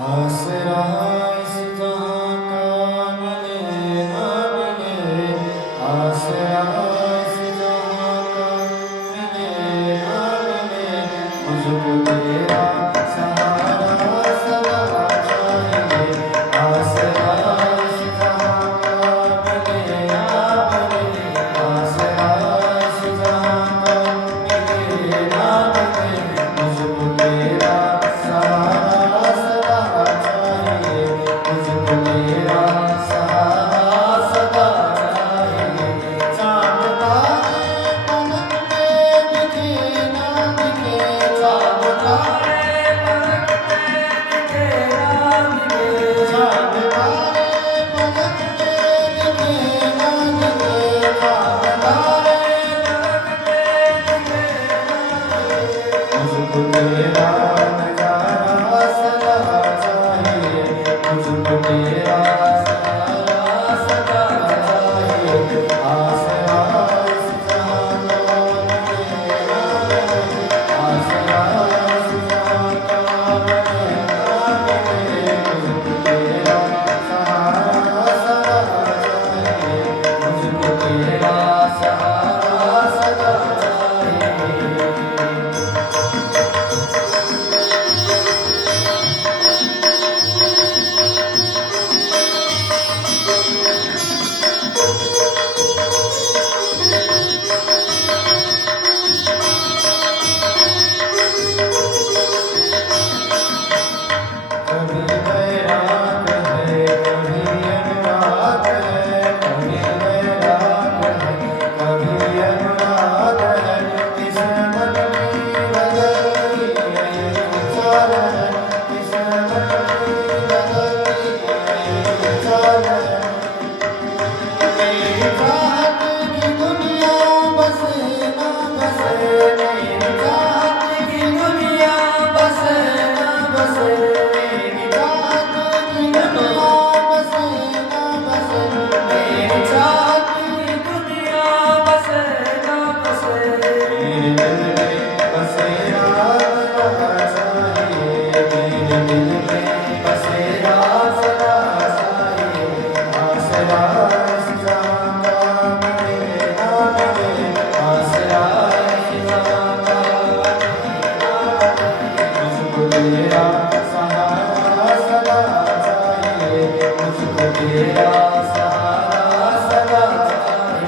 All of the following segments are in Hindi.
आसरा इस जहां का मिले ना मिले, आसरा इस जहां का मिले ना मिले, मुझको तेरा सहारा सदा चाहिए। आसरा इस जहां का मिले ना मिले, आसरा इस जहां का मिले ना मिले, मुझको तेरा सहारा सदा चाहिए। मुझको तेरा सहारा सदा चाहिए। चाँद तारे पलक पे दिखे ना दिखे, चाँद तारे पलक पे दिखे ना दिखे, चाँद तारे पलक पे दिखे ना दिखे, चाँद तारे पलक पे दिखे ना दिखे, मुझको तेरा नजारा सदा चाहिए। मुझको तेरा सहारा सदा चाहिए। आसरा इस जहां का मिले ना मिले, आसरा इस जहां का मिले ना मिले, मुझको तेरा सहारा सदा चाहिए। मुझको तेरा सहारा सदा चाहिए। कभी बैराग है कभी अनुराग है, कभी बैराग है कभी अनुराग है, इस मन की बदलती है ये विचार है, इस मन की बदलती है ये विचार है। मेरी चाहत की दुनिया बसे ना बसे, मेरी चाहत की दुनिया बसे ना बसे, मेरी चाहत की दुनिया बसे ना बसे, मेरी चाहत की दुनिया बसे ना बसे, मेरे दिल में बसेरा सदा चाहिए, मेरे दिल में बसेरा सदा चाहिए। आसरा इस जहां का मिले ना मिले, आसरा इस जहां का मिले ना मिले, मुझको तेरा सहारा सदा चाहिए। मुझको तेरा सहारा सदा चाहिए।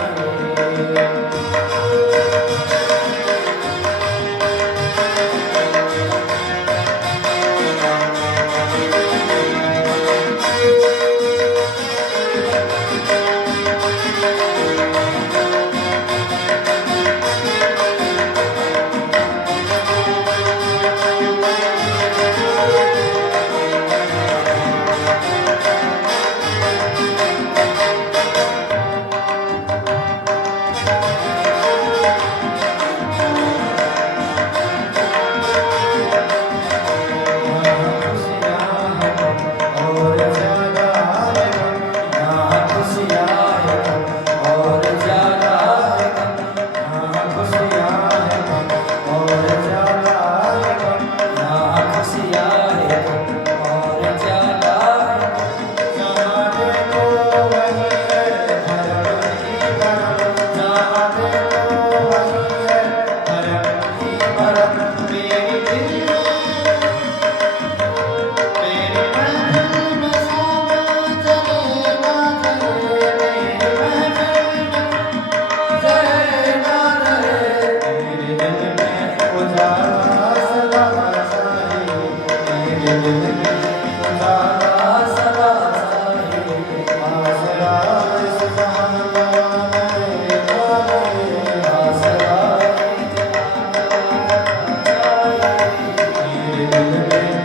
दिल में